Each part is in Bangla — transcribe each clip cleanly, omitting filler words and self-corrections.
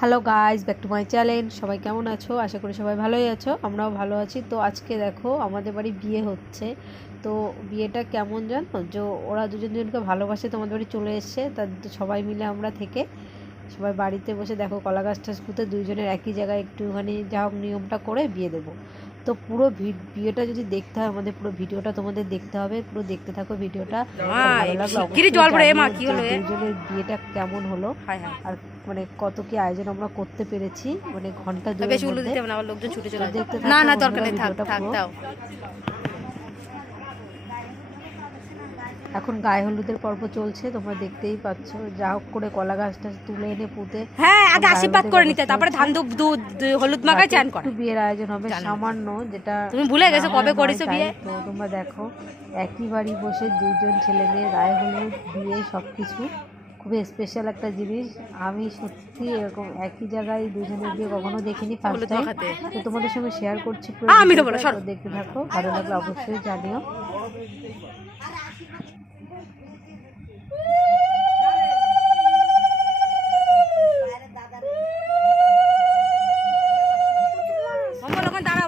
Hello guys, back to my channel. সবাই কেমন আছো? আশা করি সবাই ভালোই আছো, আমরাও ভালো আছি। তো আজকে দেখো আমাদের বাড়ি বিয়ে হচ্ছে। তো বিয়েটা কেমন জানো, যে ওরা দুজনকে ভালোবাসে, তোমাদের বাড়ি চলে এসছে। তার সবাই মিলে আমরা থেকে সবাই বাড়িতে বসে দেখো কলা গাছ টাছ পুঁতে দুইজনের একই জায়গায় একটুখানি যা হোক নিয়মটা করে বিয়ে দেবো। তো পুরো বিয়েটা যদি দেখতে হয় আমাদের পুরো ভিডিওটা তোমাদের দেখতে হবে, পুরো দেখতে থাকো ভিডিওটা। ভালো লাগলো দুজনের বিয়েটা কেমন হলো আর মানে কত কি আয়োজন আমরা করতে পেরেছি, মানে ঘন্টা দুয়ের মধ্যে। দেখতে থাকো। এখন গায়ে হলুদের পর্ব চলছে, তোমরা দেখতেই পাচ্ছ। যা হোক করে কলা গাছটা তুলে এনে পুঁতে আগে আশীর্বাদ করে নিতে, তারপরে ধান দুধ হলুদ মাখায় চান করে। একটু বিয়ের আয়োজন হবে সামান্য, যেটা তুমি ভুলে গেছো কবে করেছো বিয়ে। তো তোমরা দেখো একই বাড়ি বসে দুজন ছেলে মেয়ে গায়ে হলুদ বিয়ে সবকিছু খুবই স্পেশাল একটা জিনিস। আমি সত্যি এরকম একই জায়গায় দুজনের বিয়ে কখনো দেখিনি, ফার্স্ট টাইম। তো তোমাদের সঙ্গে শেয়ার করছি, দেখতে থাকো। ভালো লাগলে অবশ্যই জানিও।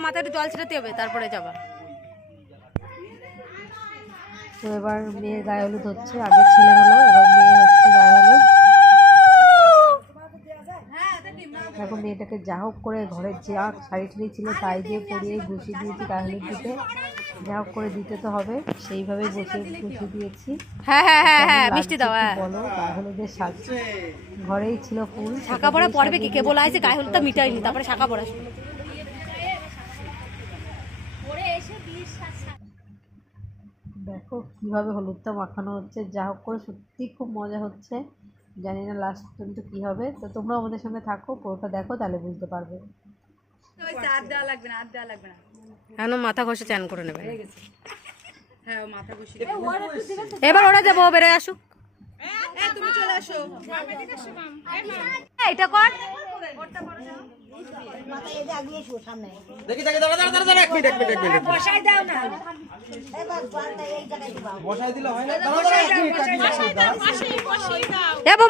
মাথায় একটু জল ছিটাতে হবে, তারপরে যাবা। তো এবার মেয়ের গায়ে হলুদ হচ্ছে, আগে ছেলে হলো, এবার মেয়ে হচ্ছে গায়ে হলুদ। এখন মেয়েটাকে যা হোক করে ঘরের যা শাড়ি ঠাড়ি ছিল তাই দিয়ে পরিয়ে গুছিয়ে দিয়েছি গায়ে হলুদ দিতে। যা হোক করে দিতে তো হবে, সেইভাবে গুছিয়ে দিয়েছি। মিষ্টি দাও। বলো, গায়ে হলুদের সাজ ঘরেই ছিল ফুল। শাখা পড়া পড়বে কি, কে বলা আছে গায়ে হলুদটা মিটাইনি, তারপরে শাখা পড়া। দেখো কিভাবে হলুদটা মাখানো হচ্ছে, যা হোক করে সত্যি খুব মজা হচ্ছে। জানি না লাস্ট পর্যন্ত কী হবে। তো তোমরা আমাদের সঙ্গে থাকো, পুরোটা দেখো, তাহলে বুঝতে পারবে। এখন মাথা ঘষে চান করে নেবে। এবার ওরা যাবো, বেরোয় আসুক। তুমি চলে আসো, এটা কর। দেখি দাঁড়া এক মিনিট বসাই দাও না, বসাই দিলে হয় না।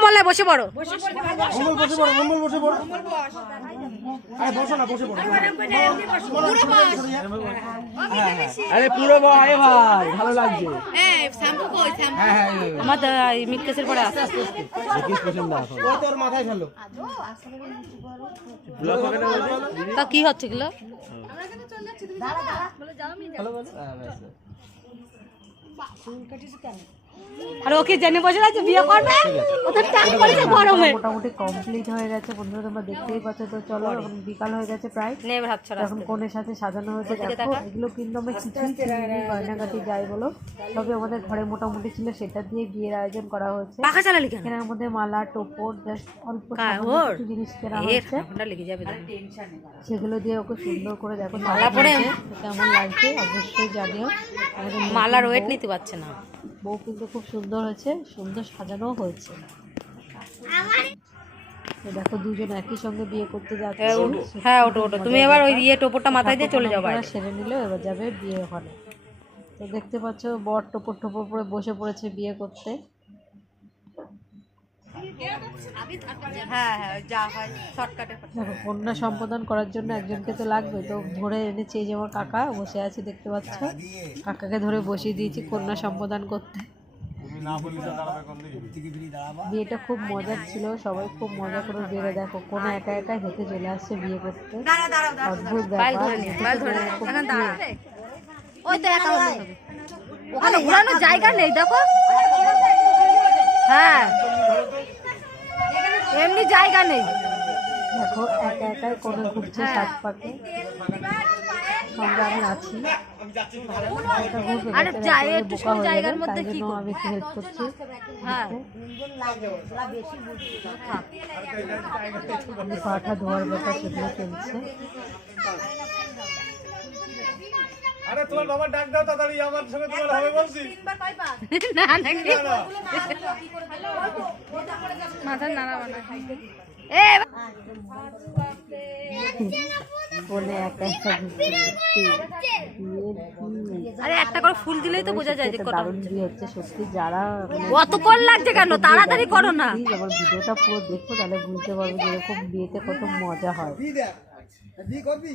মল্লা বসে পড়ো, মঙ্গল বসে পড়ো। আরে বসো না, বসে পড়ো। আরে পুরো ভাই ভালো লাগছে। আমাদের মিক্সের পরে আসে তোর মাথায় ফেলো। তা কি হচ্ছে এগুলো? আর ওকে জেনে বসে আছে বিয়ে করবে, ওদের টাইম পড়েছে গরমে। মোটামুটি কমপ্লিট হয়ে গেছে বন্ধুরা, তোমরা দেখতেই পাচ্ছ। তো চলো, এখন বিকাল হয়ে গেছে প্রায়। এখন কোণের সাথে সাজানো হয়েছে। দেখো এগুলো কিন্তু আমি কিছুই কিনিনি, গয়নাগাটি যাই বলো তবে আমাদের ঘরে মোটামুটি ছিল, সেটা দিয়ে বিয়ের আয়োজন করা হয়েছে। এখানের মধ্যে মালা, টোপর, জাস্ট অল্প কিছু জিনিস কেনা হয়েছে, সেগুলো দিয়ে ওকে সুন্দর করে দেখো মালা পরে কেমন লাগছে অবশ্যই জানিও। মালার ওয়েট নিতে পারছে না। বউ কিন্তু খুব সুন্দর হয়েছে, সুন্দর সাজানো হয়েছে। দেখো দুজন একই সঙ্গে বিয়ে করতে যাচ্ছে। হ্যাঁ ওটো তুমি এবার ওই টোপরটা মাথায় দিয়ে চলে যাবে। সেরে নিলে এবার যাবে বিয়ে হলে। তো দেখতে পাচ্ছ বর টোপর পরে বসে পড়েছে বিয়ে করতে। দেখো কন্যা সম্পাদন করার জন্য একজনকে তো লাগবে, তো ধরে এনেছে এই যে আমার কাকা বসে আছে, দেখতে পাচ্ছ। কাকাকে ধরে বসিয়ে দিয়েছি কন্যা সম্পাদন করতে। বিয়েটা খুব মজার ছিল, সবাই খুব মজা করে বিয়ে। দেখো কোনো একা একা হেঁটে চলে আসছে বিয়ে করতে, অদ্ভুত ব্যাপার। ওখানে ঘোরানোর জায়গা নেই, দেখো। হ্যাঁ এমনি জায়গা নেই। দেখো একা একাই কোনো ঘুরছে সাত পাকে, সঙ্গে আমি আছি। জায়গার মধ্যে কি আমি একটু হেল্প করছি। পাঠা ধোয়ার ব্যাপার সেগুলো চলছে। আরে তোমার বাবা ডাক দাও তাড়াতাড়ি, আমার সঙ্গে তোমার হবে বলছি। না নাকি না, না। মাথার নাড়া বানা এ বলে একা একা ঘুরতে ঘুরতে আরে একটা করে ফুল দিলেই তো বোঝা যায় যে কটা দারুণ বিয়ে হচ্ছে সত্যি। যারা অতক্ষণ লাগছে কেন তাড়াতাড়ি করো না প্লিজ আমার ভিডিওটা পুরো দেখো, তাহলে বুঝতে পারবে যে এরকম বিয়েতে কত মজা হয়। বি দেখ, বি করবি?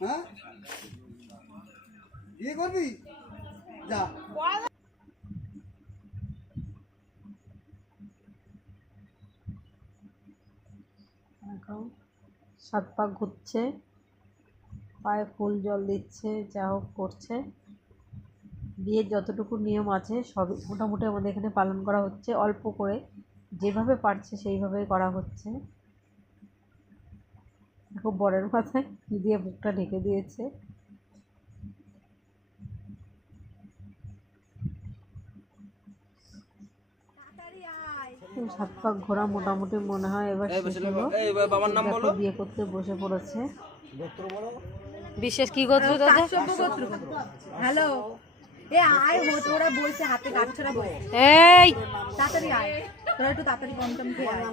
হ্যাঁ, বি করবি? যা। এখন 7 পাক ঘুরছে, পায়ে ফুল জল দিচ্ছে, যা হোক করছে। বিয়ের যতটুকু নিয়ম আছে সবই মোটামুটি আমাদের এখানে পালন করা হচ্ছে, অল্প করে যেভাবে পারছে সেইভাবেই করা হচ্ছে। দেখো বরের মাথায় কি দিয়ে মুখটা ঢেকে দিয়েছে। 7 পাক ঘোরা মোটামুটি মনে হয় এবার শেষ হলো। দেখো বিয়ে করতে বসে পড়েছে। বিশেষ কি করছো দাদা হ্যালো এ আয় হো, তোরা বলছে হাতে কাট ছড়া বল, এই তাড়াতাড়ি আয়, তোরা একটু তাড়াতাড়ি কমটম খেয়ে আয়।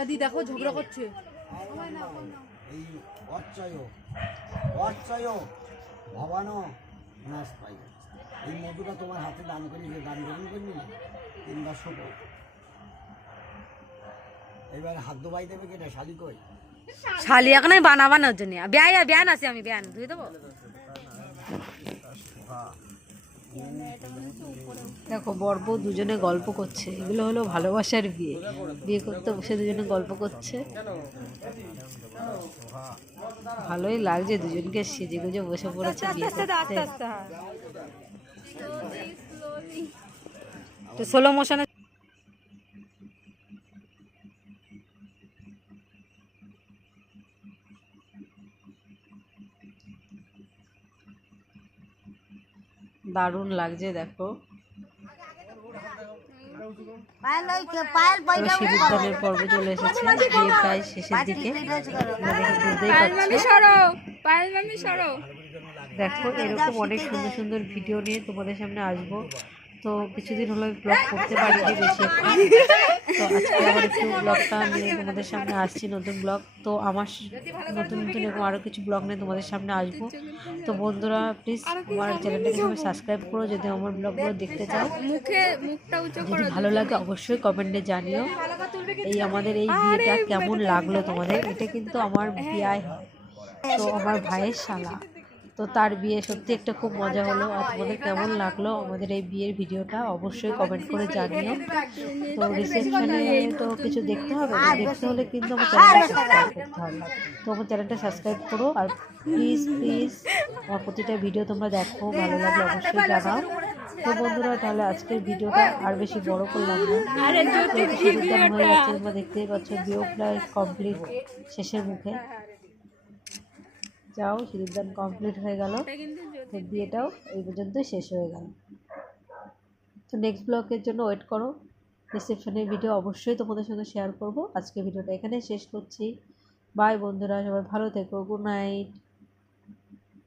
আদি দেখো ঝগড়া করছে। এই অর্চয় ভবানো নাশ পাই, এই মধুটা তোমার হাতে দান করি, যে দান গ্রহণ করবি না 3বার শোক। এবার হাত দোবাই দেবে কেটা শালি কই? শালি এখন আমি বানাবানোর জন্য বিয়ান আছে, আমি বিয়ান ধুয়ে দেবো। দেখো বর বউ দুজনে গল্প করছে, এগুলো হলো ভালোবাসার বিয়ে। বিয়ে করতে বসে দুজনে গল্প করছে, ভালোই লাগছে দুজনকে সেজে গুজে বসে পড়েছে বিয়ে করতে। তো স্লো মোশনে দারুণ লাগছে দেখো। সিঁদুরদানের পর্ব চলে এসেছে, বিয়ে প্রায় শেষের দিকে। বুঝতেই পারছো। দেখো এরকম অনেক সুন্দর সুন্দর ভিডিও নিয়ে তোমাদের সামনে আসবো। তো কিছুদিন হলো ব্লগ করতে পারিনি বেশি একটা, তো আজকে আবার একটু ব্লগটা নিয়ে তোমাদের সামনে আসছি, নতুন ব্লগ। তো আমার নতুন নতুন এরকম আরও কিছু ব্লগ নিয়ে তোমাদের সামনে আসবো। তো বন্ধুরা প্লিজ আমার চ্যানেলটাকে সবাই সাবস্ক্রাইব করো যদি আমার ব্লগগুলো দেখতে চাও। যদি ভালো লাগে অবশ্যই কমেন্টে জানিও এই আমাদের এই বিয়েটা কেমন লাগলো তোমাদের। এটা কিন্তু আমার বিয়ে হয়, তো আমার ভাইয়ের শালা, তো তার বিয়ে সত্যি একটা খুব মজা হলো। আর তোমাদের কেমন লাগলো আমাদের এই বিয়ের ভিডিওটা অবশ্যই কমেন্ট করে জানিও। তো রিসেপশনে তো কিছু দেখতে হবে, তো দেখতে হলে কিন্তু আমার চ্যানেলটা সাবস্ক্রাইব করতে হবে। তো আমার চ্যানেলটা সাবস্ক্রাইব করো, আর প্লিজ প্লিজ আমার প্রতিটা ভিডিও তোমরা দেখো, ভালো লাগলে অবশ্যই জানাও। তো বন্ধুরা তাহলে আজকের ভিডিওটা আর বেশি বড় করলাম না, সিঁদুরদান হয়ে যাচ্ছে, তোমরা দেখতেই পাচ্ছ বিয়েও প্রায় কমপ্লিট শেষের মুখে। যাও সিঁদুরদান কমপ্লিট হয়ে গেল, তো বিয়েটাও এই পর্যন্তই শেষ হয়ে গেল। তো নেক্সট ব্লগের জন্য ওয়েট করো, রিসেপশনের ভিডিও অবশ্যই তোমাদের সঙ্গে শেয়ার করব। আজকে ভিডিওটা এখানে শেষ করছি। বাই বন্ধুরা, সবাই ভালো থেকো, গুড নাইট।